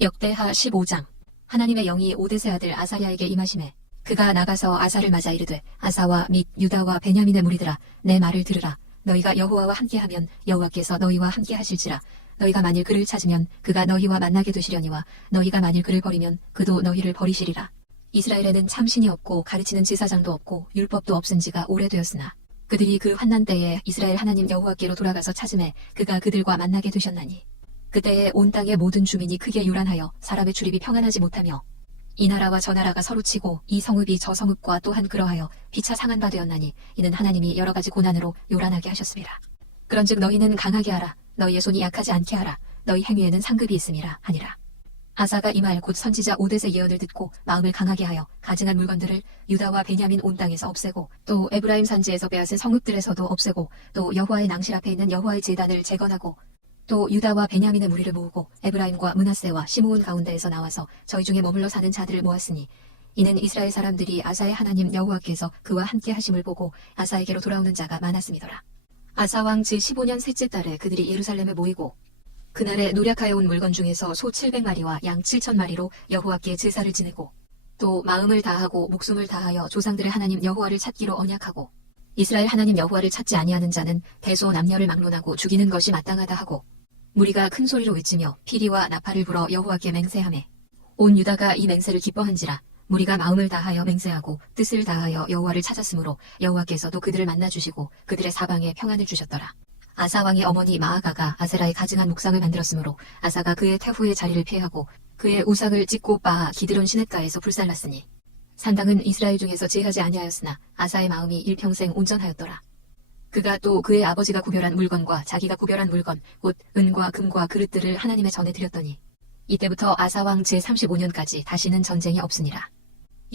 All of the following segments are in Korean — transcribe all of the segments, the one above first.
역대하 15장. 하나님의 영이 오뎃의 아들 아사랴에게 임하시매 그가 나가서 아사를 맞아 이르되 아사와 및 유다와 베냐민의 무리들아 내 말을 들으라. 너희가 여호와와 함께하면 여호와께서 너희와 함께하실지라. 너희가 만일 그를 찾으면 그가 너희와 만나게 되시려니와 너희가 만일 그를 버리면 그도 너희를 버리시리라. 이스라엘에는 참신이 없고 가르치는 제사장도 없고 율법도 없은 지가 오래되었으나 그들이 그 환난 때에 이스라엘 하나님 여호와께로 돌아가서 찾음에 그가 그들과 만나게 되셨나니 그때에 온 땅의 모든 주민이 크게 요란하여 사람의 출입이 평안하지 못하며 이 나라와 저 나라가 서로 치고 이 성읍이 저 성읍과 또한 그러하여 피차 상한 바 되었나니 이는 하나님이 여러 가지 고난으로 요란하게 하셨습니다. 그런즉 너희는 강하게 하라. 너희의 손이 약하지 않게 하라. 너희 행위에는 상급이 있음이라 하니라. 아사가 이 말 곧 선지자 오뎃의 예언을 듣고 마음을 강하게 하여 가증한 물건들을 유다와 베냐민 온 땅에서 없애고 또 에브라임 산지에서 빼앗은 성읍들에서도 없애고 또 여호와의 낭실 앞에 있는 여호와의 제단을 재건하고 또 유다와 베냐민의 무리를 모으고 에브라임과 므낫세와 시므온 가운데에서 나와서 저희 중에 머물러 사는 자들을 모았으니 이는 이스라엘 사람들이 아사의 하나님 여호와께서 그와 함께 하심을 보고 아사에게로 돌아오는 자가 많았음이더라. 아사 왕 제15년 셋째 달에 그들이 예루살렘에 모이고 그날에 노력하여 온 물건 중에서 소 700마리와 양 7,000마리로 여호와께 제사를 지내고 또 마음을 다하고 목숨을 다하여 조상들의 하나님 여호와를 찾기로 언약하고 이스라엘 하나님 여호와를 찾지 아니하는 자는 대소 남녀를 막론하고 죽이는 것이 마땅하다 하고 무리가 큰 소리로 외치며 피리와 나팔을 불어 여호와께 맹세하매 온 유다가 이 맹세를 기뻐한지라. 무리가 마음을 다하여 맹세하고 뜻을 다하여 여호와를 찾았으므로 여호와께서도 그들을 만나주시고 그들의 사방에 평안을 주셨더라. 아사 왕의 어머니 마아가가 아세라의 가증한 묵상을 만들었으므로 아사가 그의 태후의 자리를 피하고 그의 우상을 찍고 빻아 기드론 시냇가에서 불살랐으니 산당은 이스라엘 중에서 제하지 아니하였으나 아사의 마음이 일평생 온전하였더라. 그가 또 그의 아버지가 구별한 물건과 자기가 구별한 물건 곧 은과 금과 그릇들을 하나님의 전에 드렸더니 이때부터 아사왕 제35년까지 다시는 전쟁이 없으니라.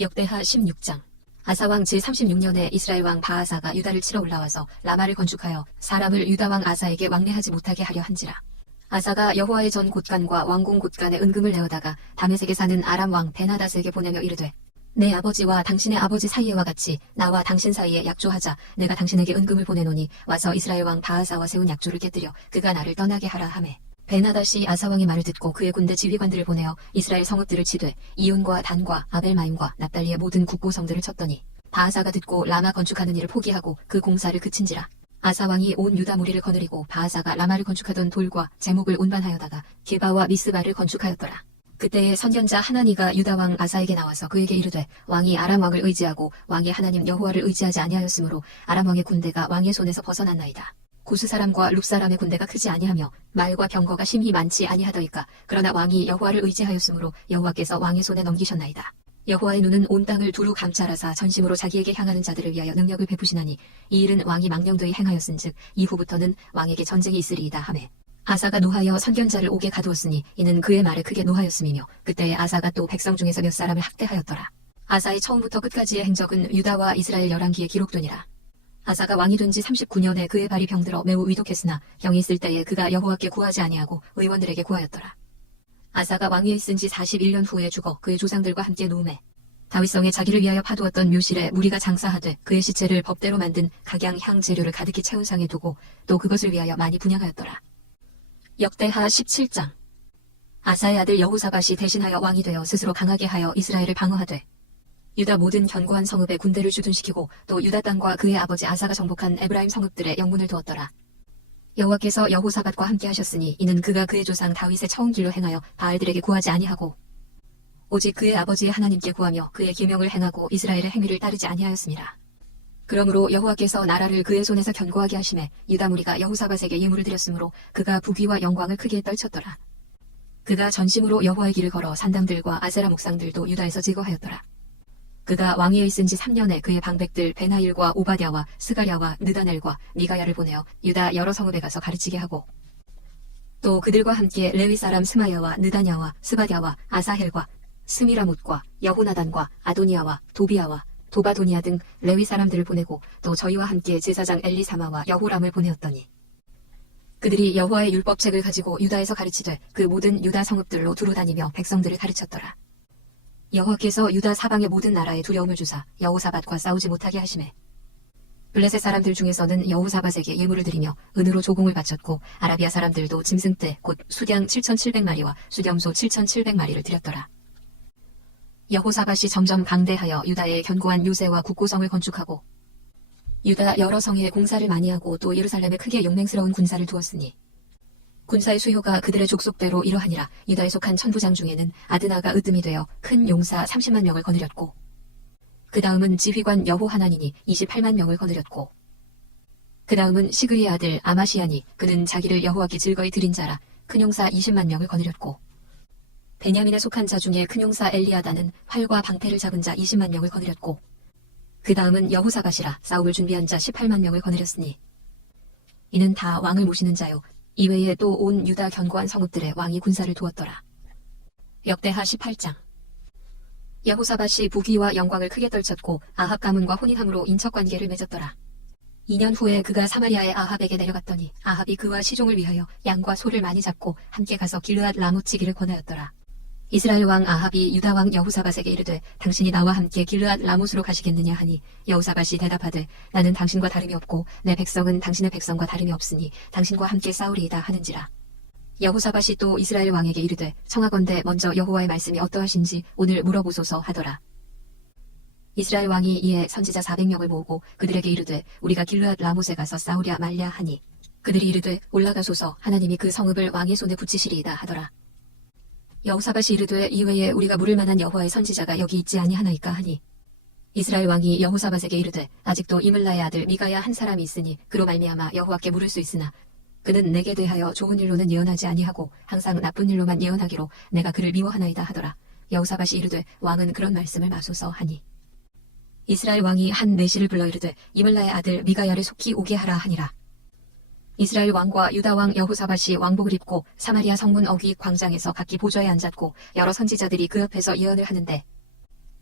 역대하 16장. 아사왕 제36년에 이스라엘 왕 바아사가 유다를 치러 올라와서 라마를 건축하여 사람을 유다왕 아사에게 왕래하지 못하게 하려 한지라. 아사가 여호와의 전 곳간과 왕궁 곳간에 은금을 내어다가 다메섹에 사는 아람 왕 베나닷에게 보내며 이르되 내 아버지와 당신의 아버지 사이에와 같이 나와 당신 사이에 약조하자. 내가 당신에게 은금을 보내노니 와서 이스라엘 왕 바아사와 세운 약조를 깨뜨려 그가 나를 떠나게 하라 하매 베나닷이 아사왕의 말을 듣고 그의 군대 지휘관들을 보내어 이스라엘 성읍들을 치되 이온과 단과 아벨마임과 납달리의 모든 국고성들을 쳤더니 바아사가 듣고 라마 건축하는 일을 포기하고 그 공사를 그친지라. 아사왕이 온 유다 무리를 거느리고 바아사가 라마를 건축하던 돌과 제목을 운반하여다가 게바와 미스바를 건축하였더라. 그때에 선견자 하나니가 유다왕 아사에게 나와서 그에게 이르되 왕이 아람왕을 의지하고 왕의 하나님 여호와를 의지하지 아니하였으므로 아람왕의 군대가 왕의 손에서 벗어났나이다. 구스 사람과 룹 사람의 군대가 크지 아니하며 말과 병거가 심히 많지 아니하더이까. 그러나 왕이 여호와를 의지하였으므로 여호와께서 왕의 손에 넘기셨나이다. 여호와의 눈은 온 땅을 두루 감찰하사 전심으로 자기에게 향하는 자들을 위하여 능력을 베푸시나니 이 일은 왕이 망령되이 행하였은즉 이후부터는 왕에게 전쟁이 있으리이다 하매 아사가 노하여 선견자를 옥에 가두었으니 이는 그의 말에 크게 노하였음이며 그때에 아사가 또 백성 중에서 몇 사람을 학대하였더라. 아사의 처음부터 끝까지의 행적은 유다와 이스라엘 열왕기에 기록되니라. 아사가 왕이 된 지 39년에 그의 발이 병들어 매우 위독했으나 병이 있을 때에 그가 여호와께 구하지 아니하고 의원들에게 구하였더라. 아사가 왕위에 있은 지 41년 후에 죽어 그의 조상들과 함께 누움에 다윗성에 자기를 위하여 파두었던 묘실에 무리가 장사하되 그의 시체를 법대로 만든 각양 향 재료를 가득히 채운 상에 두고 또 그것을 위하여 많이 분향하였더라. 역대하 17장. 아사의 아들 여호사밧이 대신하여 왕이 되어 스스로 강하게 하여 이스라엘을 방어하되 유다 모든 견고한 성읍에 군대를 주둔시키고 또 유다 땅과 그의 아버지 아사가 정복한 에브라임 성읍들에 영문을 두었더라. 여호와께서 여호사밧과 함께 하셨으니 이는 그가 그의 조상 다윗의 처음 길로 행하여 바알들에게 구하지 아니하고 오직 그의 아버지의 하나님께 구하며 그의 계명을 행하고 이스라엘의 행위를 따르지 아니하였습니다. 그러므로 여호와께서 나라를 그의 손에서 견고하게 하심에 유다 무리가 여호사밧에게 예물을 드렸으므로 그가 부귀와 영광을 크게 떨쳤더라. 그가 전심으로 여호와의 길을 걸어 산당들과 아세라 목상들도 유다에서 제거하였더라. 그가 왕위에 있은 지 3년에 그의 방백들 베나일과 오바댜와 스가랴와 느다넬과 미가야를 보내어 유다 여러 성읍에 가서 가르치게 하고 또 그들과 함께 레위 사람 스마야와 느다냐와 스바댜와 아사헬과 스미라못과 여호나단과 아도니아와 도비아와 도바도니아 등 레위 사람들을 보내고 또 저희와 함께 제사장 엘리사마와 여호람을 보내었더니 그들이 여호와의 율법책을 가지고 유다에서 가르치되 그 모든 유다 성읍들로 두루 다니며 백성들을 가르쳤더라. 여호와께서 유다 사방의 모든 나라에 두려움을 주사 여호사밧과 싸우지 못하게 하시매 블레셋 사람들 중에서는 여호사밧에게 예물을 드리며 은으로 조공을 바쳤고 아라비아 사람들도 짐승떼 곧 수량 7,700마리와 수렴소 7,700마리를 드렸더라. 여호사밧이 점점 강대하여 유다에 견고한 요새와 국고성을 건축하고 유다 여러 성에 공사를 많이 하고 또 예루살렘에 크게 용맹스러운 군사를 두었으니 군사의 수요가 그들의 족속대로 이러하니라. 유다에 속한 천부장 중에는 아드나가 으뜸이 되어 큰 용사 30만 명을 거느렸고 그 다음은 지휘관 여호하나니니 28만 명을 거느렸고 그 다음은 시그리의 아들 아마시아니 그는 자기를 여호와께 즐거이 드린 자라 큰 용사 20만 명을 거느렸고 베냐민에 속한 자 중에 큰 용사 엘리아다는 활과 방패를 잡은 자 20만 명을 거느렸고 그 다음은 여호사밧이라 싸움을 준비한 자 18만 명을 거느렸으니 이는 다 왕을 모시는 자요 이외에 또 온 유다 견고한 성읍들에 왕이 군사를 두었더라. 역대하 18장. 여호사밧이 부귀와 영광을 크게 떨쳤고 아합 가문과 혼인함으로 인척관계를 맺었더라. 2년 후에 그가 사마리아의 아합에게 내려갔더니 아합이 그와 시종을 위하여 양과 소를 많이 잡고 함께 가서 길르앗 라못지기를 권하였더라. 이스라엘 왕 아합이 유다 왕 여호사밧에게 이르되 당신이 나와 함께 길르앗 라못으로 가시겠느냐 하니 여호사밧이 대답하되 나는 당신과 다름이 없고 내 백성은 당신의 백성과 다름이 없으니 당신과 함께 싸우리이다 하는지라. 여호사밧이 또 이스라엘 왕에게 이르되 청하건대 먼저 여호와의 말씀이 어떠하신지 오늘 물어보소서 하더라. 이스라엘 왕이 이에 선지자 400명을 모으고 그들에게 이르되 우리가 길르앗 라못에 가서 싸우랴 말랴 하니 그들이 이르되 올라가소서 하나님이 그 성읍을 왕의 손에 붙이시리이다 하더라. 여호사밧이 이르되 이외에 우리가 물을 만한 여호와의 선지자가 여기 있지 아니하나이까 하니 이스라엘 왕이 여호사밧에게 이르되 아직도 이물라의 아들 미가야 한 사람이 있으니 그로 말미암아 여호와께 물을 수 있으나 그는 내게 대하여 좋은 일로는 예언하지 아니하고 항상 나쁜 일로만 예언하기로 내가 그를 미워하나이다 하더라. 여호사밧이 이르되 왕은 그런 말씀을 마소서 하니 이스라엘 왕이 한 내시를 불러 이르되 이물라의 아들 미가야를 속히 오게 하라 하니라. 이스라엘 왕과 유다 왕 여호사밧이 왕복을 입고 사마리아 성문 어귀 광장에서 각기 보좌에 앉았고 여러 선지자들이 그 옆에서 예언을 하는데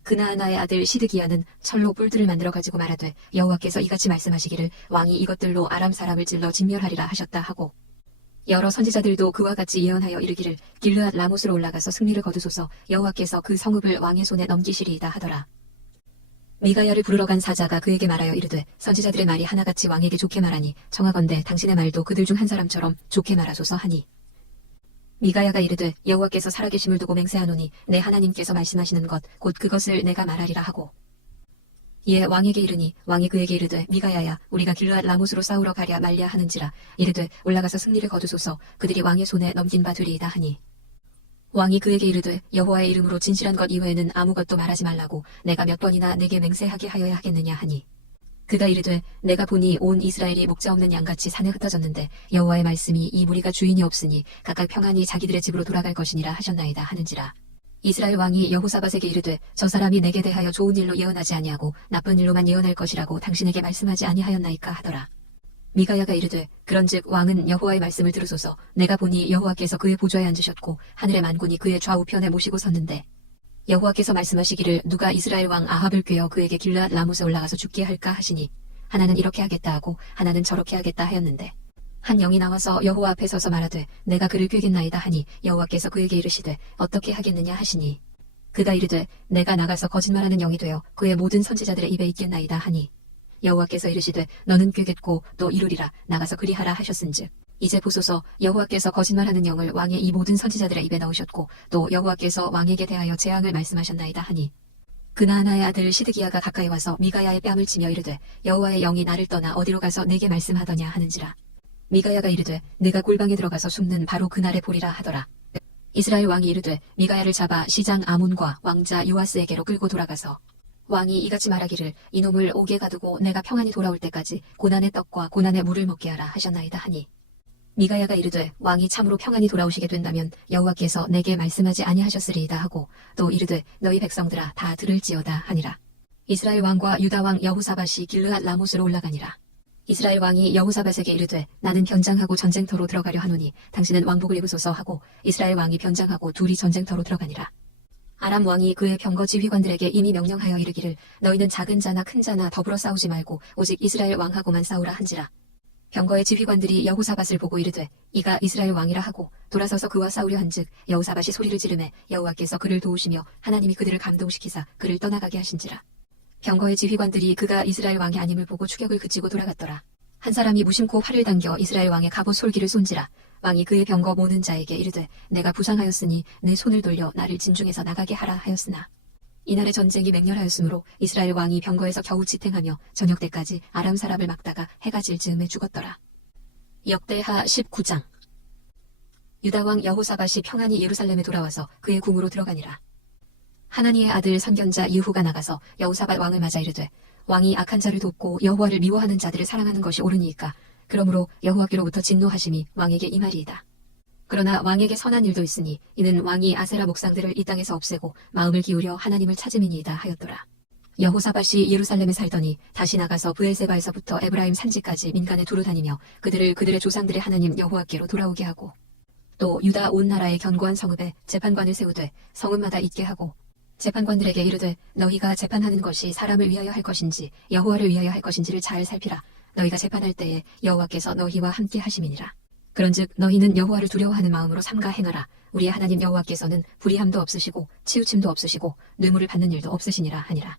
그나아나의 아들 시드기야는 철로 뿔들을 만들어 가지고 말하되 여호와께서 이같이 말씀하시기를 왕이 이것들로 아람 사람을 찔러 진멸하리라 하셨다 하고 여러 선지자들도 그와 같이 예언하여 이르기를 길르앗 라못으로 올라가서 승리를 거두소서 여호와께서 그 성읍을 왕의 손에 넘기시리이다 하더라. 미가야를 부르러 간 사자가 그에게 말하여 이르되 선지자들의 말이 하나같이 왕에게 좋게 말하니 청하건대 당신의 말도 그들 중 한 사람처럼 좋게 말하소서 하니 미가야가 이르되 여호와께서 살아계심을 두고 맹세하노니 내 하나님께서 말씀하시는 것 곧 그것을 내가 말하리라 하고 이에 왕에게 이르니 왕이 그에게 이르되 미가야야 우리가 길르앗 라못으로 싸우러 가랴 말랴 하는지라. 이르되 올라가서 승리를 거두소서 그들이 왕의 손에 넘긴 바 되리이다 하니 왕이 그에게 이르되 여호와의 이름으로 진실한 것 이외에는 아무것도 말하지 말라고 내가 몇 번이나 내게 맹세하게 하여야 하겠느냐 하니 그가 이르되 내가 보니 온 이스라엘이 목자 없는 양같이 산에 흩어졌는데 여호와의 말씀이 이 무리가 주인이 없으니 각각 평안히 자기들의 집으로 돌아갈 것이니라 하셨나이다 하는지라. 이스라엘 왕이 여호사밧에게 이르되 저 사람이 내게 대하여 좋은 일로 예언하지 아니하고 나쁜 일로만 예언할 것이라고 당신에게 말씀하지 아니하였나이까 하더라. 미가야가 이르되 그런즉 왕은 여호와의 말씀을 들으소서. 내가 보니 여호와께서 그의 보좌에 앉으셨고 하늘의 만군이 그의 좌우편에 모시고 섰는데 여호와께서 말씀하시기를 누가 이스라엘 왕 아합을 꾀어 그에게 길르앗 라못에 올라가서 죽게 할까 하시니 하나는 이렇게 하겠다 하고 하나는 저렇게 하겠다 하였는데 한 영이 나와서 여호와 앞에 서서 말하되 내가 그를 꾀겠나이다 하니 여호와께서 그에게 이르시되 어떻게 하겠느냐 하시니 그가 이르되 내가 나가서 거짓말하는 영이 되어 그의 모든 선지자들의 입에 있겠나이다 하니 여호와께서 이르시되 너는 꾀겠고 또 이루리라 나가서 그리하라 하셨은즉 이제 보소서 여호와께서 거짓말하는 영을 왕의 이 모든 선지자들의 입에 넣으셨고 또 여호와께서 왕에게 대하여 재앙을 말씀하셨나이다 하니 그나아나의 아들 시드기야가 가까이 와서 미가야의 뺨을 치며 이르되 여호와의 영이 나를 떠나 어디로 가서 내게 말씀하더냐 하는지라. 미가야가 이르되 내가 골방에 들어가서 숨는 바로 그날에 보리라 하더라. 이스라엘 왕이 이르되 미가야를 잡아 시장 아몬과 왕자 요아스에게로 끌고 돌아가서 왕이 이같이 말하기를 이놈을 옥에 가두고 내가 평안히 돌아올 때까지 고난의 떡과 고난의 물을 먹게 하라 하셨나이다 하니 미가야가 이르되 왕이 참으로 평안히 돌아오시게 된다면 여호와께서 내게 말씀하지 아니하셨으리이다 하고 또 이르되 너희 백성들아 다 들을지어다 하니라. 이스라엘 왕과 유다 왕 여호사밧이 길르앗 라못으로 올라가니라. 이스라엘 왕이 여호사밧에게 이르되 나는 변장하고 전쟁터로 들어가려 하노니 당신은 왕복을 입으소서 하고 이스라엘 왕이 변장하고 둘이 전쟁터로 들어가니라. 아람 왕이 그의 병거 지휘관들에게 이미 명령하여 이르기를 너희는 작은 자나 큰 자나 더불어 싸우지 말고 오직 이스라엘 왕하고만 싸우라 한지라. 병거의 지휘관들이 여호사밧을 보고 이르되 이가 이스라엘 왕이라 하고 돌아서서 그와 싸우려 한즉 여호사밧이 소리를 지르매 여호와께서 그를 도우시며 하나님이 그들을 감동시키사 그를 떠나가게 하신지라. 병거의 지휘관들이 그가 이스라엘 왕이 아님을 보고 추격을 그치고 돌아갔더라. 한 사람이 무심코 활을 당겨 이스라엘 왕의 갑옷 솔기를 쏜지라. 왕이 그의 병거 모는 자에게 이르되 내가 부상하였으니 내 손을 돌려 나를 진중에서 나가게 하라 하였으나 이날의 전쟁이 맹렬하였으므로 이스라엘 왕이 병거에서 겨우 지탱하며 저녁 때까지 아람 사람을 막다가 해가 질 즈음에 죽었더라. 역대하 19장. 유다 왕 여호사밧이 평안히 예루살렘에 돌아와서 그의 궁으로 들어가니라. 하나니의 아들 선견자 예후가 나가서 여호사밧 왕을 맞아 이르되 왕이 악한 자를 돕고 여호와를 미워하는 자들을 사랑하는 것이 옳으니까 그러므로 여호와께로부터 진노하심이 왕에게 임하리이다. 그러나 왕에게 선한 일도 있으니 이는 왕이 아세라 목상들을 이 땅에서 없애고 마음을 기울여 하나님을 찾음이니이다 하였더라. 여호사밧이 예루살렘에 살더니 다시 나가서 브엘세바에서부터 에브라임 산지까지 민간에 두루 다니며 그들을 그들의 조상들의 하나님 여호와께로 돌아오게 하고 또 유다 온 나라의 견고한 성읍에 재판관을 세우되 성읍마다 있게 하고 재판관들에게 이르되 너희가 재판하는 것이 사람을 위하여 할 것인지 여호와를 위하여 할 것인지를 잘 살피라. 너희가 재판할 때에 여호와께서 너희와 함께 하심이니라. 그런즉 너희는 여호와를 두려워하는 마음으로 삼가 행하라. 우리의 하나님 여호와께서는 불의함도 없으시고 치우침도 없으시고 뇌물을 받는 일도 없으시니라 하니라.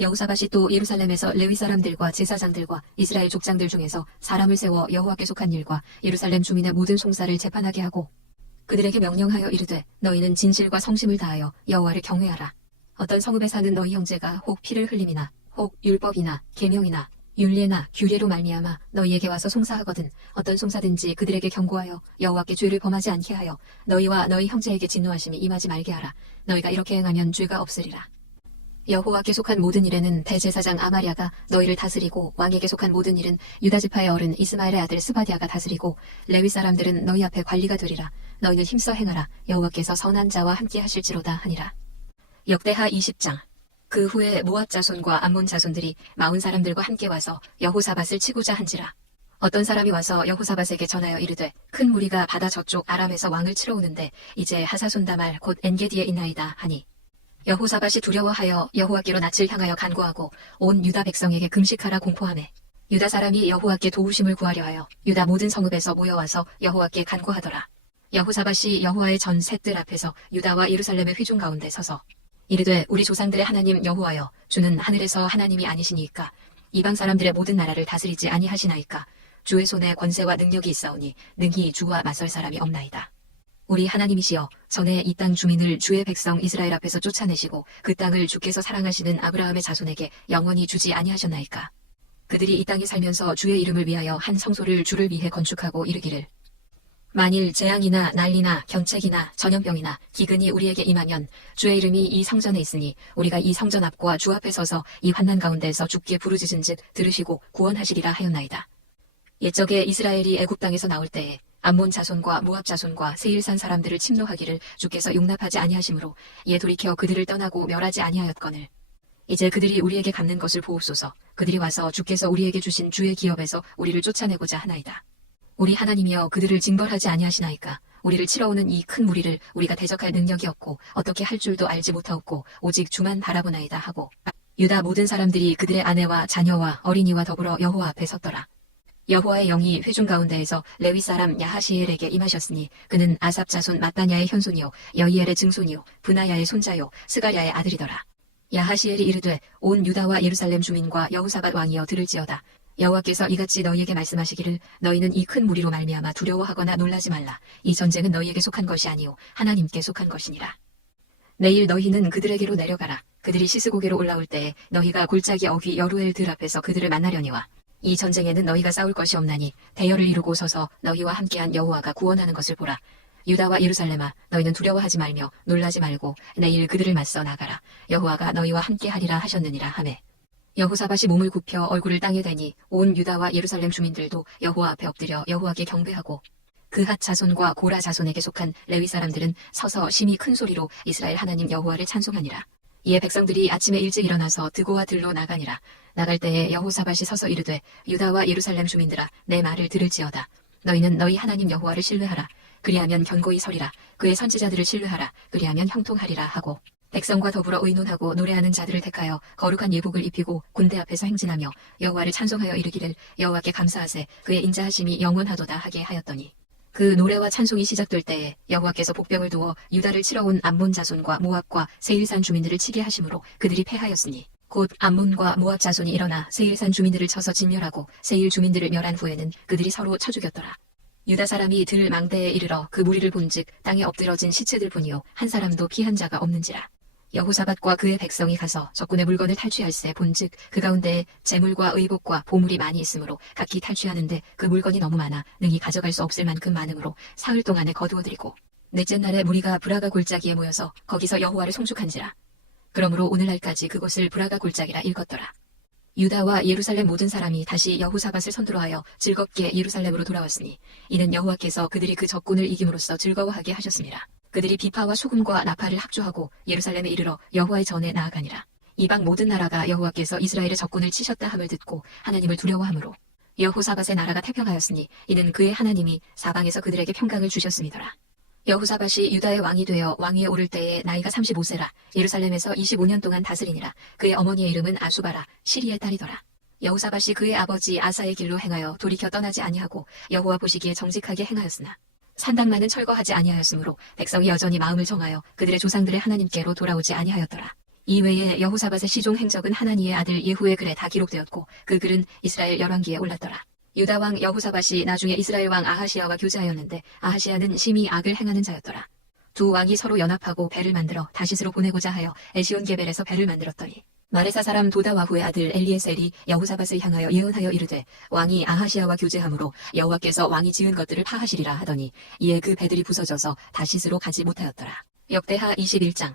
여호사밧이 또 예루살렘에서 레위 사람들과 제사장들과 이스라엘 족장들 중에서 사람을 세워 여호와께 속한 일과 예루살렘 주민의 모든 송사를 재판하게 하고 그들에게 명령하여 이르되 너희는 진실과 성심을 다하여 여호와를 경외하라. 어떤 성읍에 사는 너희 형제가 혹 피를 흘림이나 혹 율법이나 계명이나 율례나 규례로 말미암아 너희에게 와서 송사하거든 어떤 송사든지 그들에게 경고하여 여호와께 죄를 범하지 않게 하여 너희와 너희 형제에게 진노하심이 임하지 말게 하라. 너희가 이렇게 행하면 죄가 없으리라. 여호와께 속한 모든 일에는 대제사장 아마랴가 너희를 다스리고 왕에게 속한 모든 일은 유다 지파의 어른 이스마엘의 아들 스바디아가 다스리고 레위 사람들은 너희 앞에 관리가 되리라. 너희는 힘써 행하라. 여호와께서 선한 자와 함께 하실지로다 하니라. 역대하 20장. 그 후에 모압 자손과 암몬 자손들이 마흔 사람들과 함께 와서 여호사밧을 치고자 한지라. 어떤 사람이 와서 여호사밧에게 전하여 이르되 큰 무리가 바다 저쪽 아람에서 왕을 치러 오는데 이제 하사손다말 곧 엔게디에 있나이다 하니 여호사밧이 두려워하여 여호와께로 낯을 향하여 간구하고 온 유다 백성에게 금식하라 공포하매 유다 사람이 여호와께 도우심을 구하려 하여 유다 모든 성읍에서 모여와서 여호와께 간구하더라. 여호사밧이 여호와의 전 셋들 앞에서 유다와 예루살렘의 회중 가운데 서서 이르되 우리 조상들의 하나님 여호와여 주는 하늘에서 하나님이 아니시니까 이방 사람들의 모든 나라를 다스리지 아니하시나이까 주의 손에 권세와 능력이 있사오니 능히 주와 맞설 사람이 없나이다. 우리 하나님이시여 전에 이 땅 주민을 주의 백성 이스라엘 앞에서 쫓아내시고 그 땅을 주께서 사랑하시는 아브라함의 자손에게 영원히 주지 아니하셨나이까. 그들이 이 땅에 살면서 주의 이름을 위하여 한 성소를 주를 위해 건축하고 이르기를 만일 재앙이나 난리나 경책이나 전염병이나 기근이 우리에게 임하면 주의 이름이 이 성전에 있으니 우리가 이 성전 앞과 주 앞에 서서 이 환난 가운데에서 주께 부르짖은즉 들으시고 구원하시리라 하였나이다. 옛적에 이스라엘이 애굽 땅에서 나올 때에 암몬 자손과 모압 자손과 세일산 사람들을 침노하기를 주께서 용납하지 아니하시므로 이에 돌이켜 그들을 떠나고 멸하지 아니하였거늘 이제 그들이 우리에게 갚는 것을 보옵소서. 그들이 와서 주께서 우리에게 주신 주의 기업에서 우리를 쫓아내고자 하나이다. 우리 하나님이여 그들을 징벌하지 아니하시나이까. 우리를 치러오는 이 큰 무리를 우리가 대적할 능력이 없고 어떻게 할 줄도 알지 못하옵고 오직 주만 바라보나이다 하고 유다 모든 사람들이 그들의 아내와 자녀와 어린이와 더불어 여호와 앞에 섰더라. 여호와의 영이 회중 가운데에서 레위 사람 야하시엘에게 임하셨으니 그는 아삽 자손 마따냐의 현손이요 여이엘의 증손이요 브나야의 손자요 스가랴의 아들이더라. 야하시엘이 이르되 온 유다와 예루살렘 주민과 여호사밧 왕이여 들을지어다. 여호와께서 이같이 너희에게 말씀하시기를 너희는 이 큰 무리로 말미암아 두려워하거나 놀라지 말라. 이 전쟁은 너희에게 속한 것이 아니오 하나님께 속한 것이니라. 내일 너희는 그들에게로 내려가라. 그들이 시스고개로 올라올 때에 너희가 골짜기 어귀 여루엘 들 앞에서 그들을 만나려니와 이 전쟁에는 너희가 싸울 것이 없나니 대열을 이루고 서서 너희와 함께한 여호와가 구원하는 것을 보라. 유다와 예루살렘아 너희는 두려워하지 말며 놀라지 말고 내일 그들을 맞서 나가라. 여호와가 너희와 함께하리라 하셨느니라 하매 여호사밧이 몸을 굽혀 얼굴을 땅에 대니 온 유다와 예루살렘 주민들도 여호와 앞에 엎드려 여호와께 경배하고 그핫 자손과 고라 자손에게 속한 레위 사람들은 서서 심히 큰 소리로 이스라엘 하나님 여호와를 찬송하니라. 이에 백성들이 아침에 일찍 일어나서 드고와 들로 나가니라. 나갈 때에 여호사밧이 서서 이르되 유다와 예루살렘 주민들아 내 말을 들을지어다. 너희는 너희 하나님 여호와를 신뢰하라. 그리하면 견고히 서리라. 그의 선지자들을 신뢰하라. 그리하면 형통하리라 하고 백성과 더불어 의논하고 노래하는 자들을 택하여 거룩한 예복을 입히고 군대 앞에서 행진하며 여호와를 찬송하여 이르기를 여호와께 감사하세 그의 인자하심이 영원하도다 하게 하였더니 그 노래와 찬송이 시작될 때에 여호와께서 복병을 두어 유다를 치러 온 암몬 자손과 모압과 세일산 주민들을 치게 하심으로 그들이 패하였으니 곧 암몬과 모압 자손이 일어나 세일산 주민들을 쳐서 진멸하고 세일 주민들을 멸한 후에는 그들이 서로 쳐 죽였더라. 유다 사람이 들 망대에 이르러 그 무리를 본즉 땅에 엎드러진 시체들 뿐이요 한 사람도 피한 자가 없는지라. 여호사밧과 그의 백성이 가서 적군의 물건을 탈취할세 본즉 그 가운데에 재물과 의복과 보물이 많이 있으므로 각기 탈취하는데 그 물건이 너무 많아 능히 가져갈 수 없을 만큼 많으므로 사흘 동안에 거두어들이고 넷째 날에 무리가 브라가 골짜기에 모여서 거기서 여호와를 송축한지라. 그러므로 오늘날까지 그곳을 브라가 골짜기라 일컫더라. 유다와 예루살렘 모든 사람이 다시 여호사밧을 선두로하여 즐겁게 예루살렘으로 돌아왔으니 이는 여호와께서 그들이 그 적군을 이김으로써 즐거워하게 하셨습니다. 그들이 비파와 소금과 나팔을 합주하고 예루살렘에 이르러 여호와의 전에 나아가니라. 이방 모든 나라가 여호와께서 이스라엘의 적군을 치셨다 함을 듣고 하나님을 두려워하므로 여호사밧의 나라가 태평하였으니 이는 그의 하나님이 사방에서 그들에게 평강을 주셨음이더라. 여호사밧이 유다의 왕이 되어 왕위에 오를 때에 나이가 35세라 예루살렘에서 25년 동안 다스리니라. 그의 어머니의 이름은 아수바라 시리의 딸이더라. 여호사밧이 그의 아버지 아사의 길로 행하여 돌이켜 떠나지 아니하고 여호와 보시기에 정직하게 행하였으나 산당만은 철거하지 아니하였으므로 백성이 여전히 마음을 정하여 그들의 조상들의 하나님께로 돌아오지 아니하였더라. 이외에 여호사밧의 시종 행적은 하나니의 아들 예후의 글에 다 기록되었고 그 글은 이스라엘 열왕기에 올랐더라. 유다 왕 여호사밧이 나중에 이스라엘 왕 아하시야와 교제하였는데 아하시야는 심히 악을 행하는 자였더라. 두 왕이 서로 연합하고 배를 만들어 다시스로 보내고자 하여 에시온게벨에서 배를 만들었더니 마레사 사람 도다와후의 아들 엘리에셀이 여호사밧을 향하여 예언하여 이르되 왕이 아하시야와 교제함으로 여호와께서 왕이 지은 것들을 파하시리라 하더니 이에 그 배들이 부서져서 다시스로 가지 못하였더라. 역대하 21장.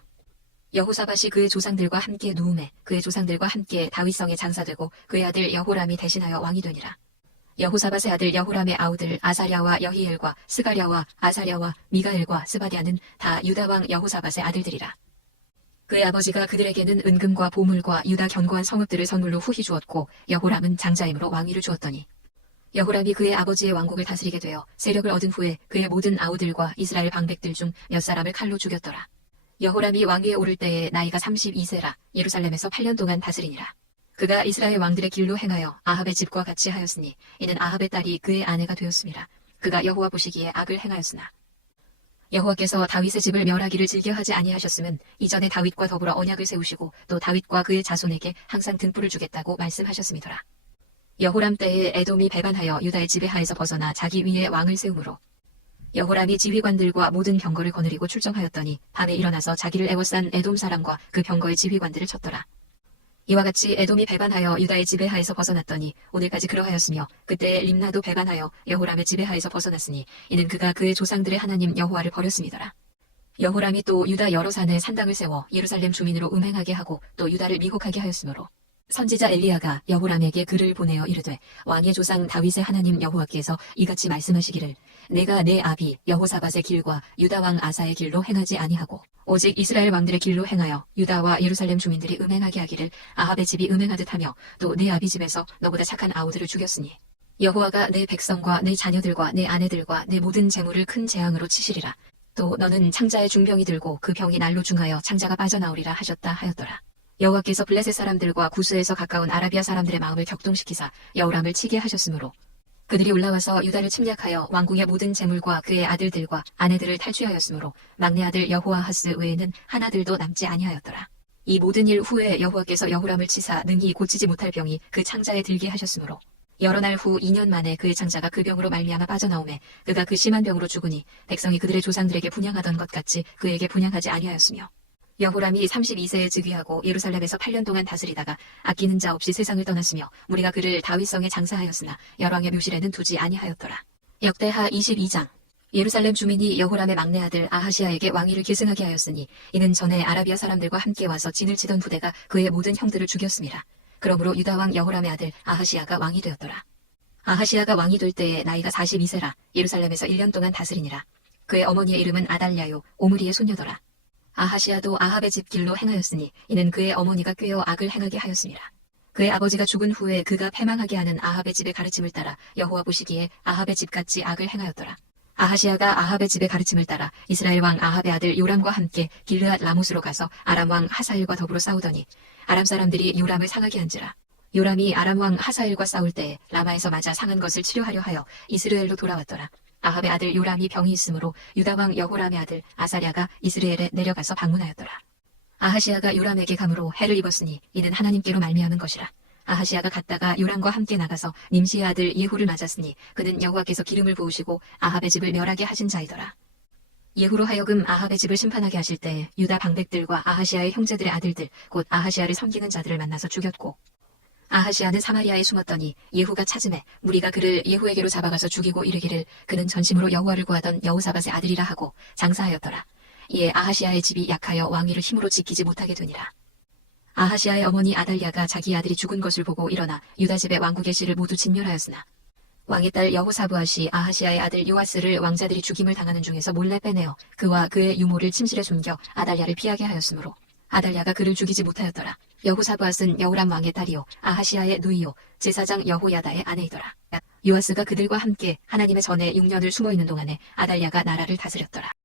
여호사밧이 그의 조상들과 함께 누움에 그의 조상들과 함께 다윗성에 장사되고 그의 아들 여호람이 대신하여 왕이 되니라. 여호사밧의 아들 여호람의 아우들 아사랴와 여히엘과 스가랴와 아사랴와 미가엘과 스바디아는 다 유다 왕 여호사밧의 아들들이라. 그의 아버지가 그들에게는 은금과 보물과 유다 견고한 성읍들을 선물로 후히 주었고 여호람은 장자임으로 왕위를 주었더니 여호람이 그의 아버지의 왕국을 다스리게 되어 세력을 얻은 후에 그의 모든 아우들과 이스라엘 방백들 중 몇 사람을 칼로 죽였더라. 여호람이 왕위에 오를 때에 나이가 32세라 예루살렘에서 8년 동안 다스리니라. 그가 이스라엘 왕들의 길로 행하여 아합의 집과 같이 하였으니 이는 아합의 딸이 그의 아내가 되었음이라. 그가 여호와 보시기에 악을 행하였으나 여호와께서 다윗의 집을 멸하기를 즐겨하지 아니하셨음은 이전에 다윗과 더불어 언약을 세우시고 또 다윗과 그의 자손에게 항상 등불을 주겠다고 말씀하셨음이더라. 여호람 때에 에돔이 배반하여 유다의 지배하에서 벗어나 자기 위에 왕을 세우므로 여호람이 지휘관들과 모든 병거를 거느리고 출정하였더니 밤에 일어나서 자기를 애워싼 에돔 사람과 그 병거의 지휘관들을 쳤더라. 이와 같이 에돔이 배반하여 유다의 지배하에서 벗어났더니 오늘까지 그러하였으며 그때 림나도 배반하여 여호람의 지배하에서 벗어났으니 이는 그가 그의 조상들의 하나님 여호와를 버렸음이더라. 여호람이 또 유다 여러 산에 산당을 세워 예루살렘 주민으로 음행하게 하고 또 유다를 미혹하게 하였으므로 선지자 엘리야가 여호람에게 글을 보내어 이르되 왕의 조상 다윗의 하나님 여호와께서 이같이 말씀하시기를 내가 내 아비 여호사밧의 길과 유다 왕 아사의 길로 행하지 아니하고 오직 이스라엘 왕들의 길로 행하여 유다와 예루살렘 주민들이 음행하게 하기를 아합의 집이 음행하듯 하며 또 내 아비 집에서 너보다 착한 아우들을 죽였으니 여호와가 내 백성과 내 자녀들과 내 아내들과 내 모든 재물을 큰 재앙으로 치시리라. 또 너는 창자의 중병이 들고 그 병이 날로 중하여 창자가 빠져나오리라 하셨다 하였더라. 여호와께서 블레셋 사람들과 구스에서 가까운 아라비아 사람들의 마음을 격동시키사 여호람을 치게 하셨으므로 그들이 올라와서 유다를 침략하여 왕궁의 모든 재물과 그의 아들들과 아내들을 탈취하였으므로 막내 아들 여호아하스 외에는 하나들도 남지 아니하였더라. 이 모든 일 후에 여호와께서 여호람을 치사 능히 고치지 못할 병이 그 창자에 들게 하셨으므로 여러 날 후 2년 만에 그의 창자가 그 병으로 말미암아 빠져나오매 그가 그 심한 병으로 죽으니 백성이 그들의 조상들에게 분향하던 것 같이 그에게 분향하지 아니하였으며 여호람이 32세에 즉위하고 예루살렘에서 8년 동안 다스리다가 아끼는 자 없이 세상을 떠났으며 무리가 그를 다윗성에 장사하였으나 열왕의 묘실에는 두지 아니하였더라. 역대하 22장. 예루살렘 주민이 여호람의 막내 아들 아하시야에게 왕위를 계승하게 하였으니 이는 전에 아라비아 사람들과 함께 와서 진을 치던 부대가 그의 모든 형들을 죽였습니다. 그러므로 유다 왕 여호람의 아들 아하시야가 왕이 되었더라. 아하시야가 왕이 될 때에 나이가 42세라 예루살렘에서 1년 동안 다스리니라. 그의 어머니의 이름은 아달랴요 오므리의 손녀더라. 아하시야도 아합의 집 길로 행하였으니 이는 그의 어머니가 꾀어 악을 행하게 하였습니다. 그의 아버지가 죽은 후에 그가 패망하게 하는 아합의 집의 가르침을 따라 여호와 보시기에 아합의 집같이 악을 행하였더라. 아하시야가 아합의 집의 가르침을 따라 이스라엘 왕 아합의 아들 요람과 함께 길르앗 라못으로 가서 아람 왕 하사엘과 더불어 싸우더니 아람 사람들이 요람을 상하게 한지라. 요람이 아람 왕 하사엘과 싸울 때에 라마에서 맞아 상한 것을 치료하려 하여 이스라엘로 돌아왔더라. 아합의 아들 요람이 병이 있으므로 유다 왕 여호람의 아들 아사랴가 이스라엘에 내려가서 방문하였더라. 아하시아가 요람에게 감으로 해를 입었으니 이는 하나님께로 말미암은 것이라. 아하시아가 갔다가 요람과 함께 나가서 님시의 아들 예후를 맞았으니 그는 여호와께서 기름을 부으시고 아합의 집을 멸하게 하신 자이더라. 예후로 하여금 아합의 집을 심판하게 하실 때에 유다 방백들과 아하시아의 형제들의 아들들 곧 아하시아를 섬기는 자들을 만나서 죽였고, 아하시아는 사마리아에 숨었더니 예후가 찾음에 무리가 그를 예후에게로 잡아가서 죽이고 이르기를 그는 전심으로 여호와를 구하던 여호사밧의 아들이라 하고 장사하였더라. 이에 아하시아의 집이 약하여 왕위를 힘으로 지키지 못하게 되니라. 아하시아의 어머니 아달랴가 자기 아들이 죽은 것을 보고 일어나 유다 집의 왕국의 씨를 모두 진멸하였으나 왕의 딸 여호사브앗이 아하시아의 아들 요아스를 왕자들이 죽임을 당하는 중에서 몰래 빼내어 그와 그의 유모를 침실에 숨겨 아달랴를 피하게 하였으므로 아달랴가 그를 죽이지 못하였더라. 여호사브앗은 여호람 왕의 딸이요 아하시아의 누이요 제사장 여호야다의 아내이더라. 요아스가 그들과 함께 하나님의 전에 6년을 숨어있는 동안에 아달랴가 나라를 다스렸더라.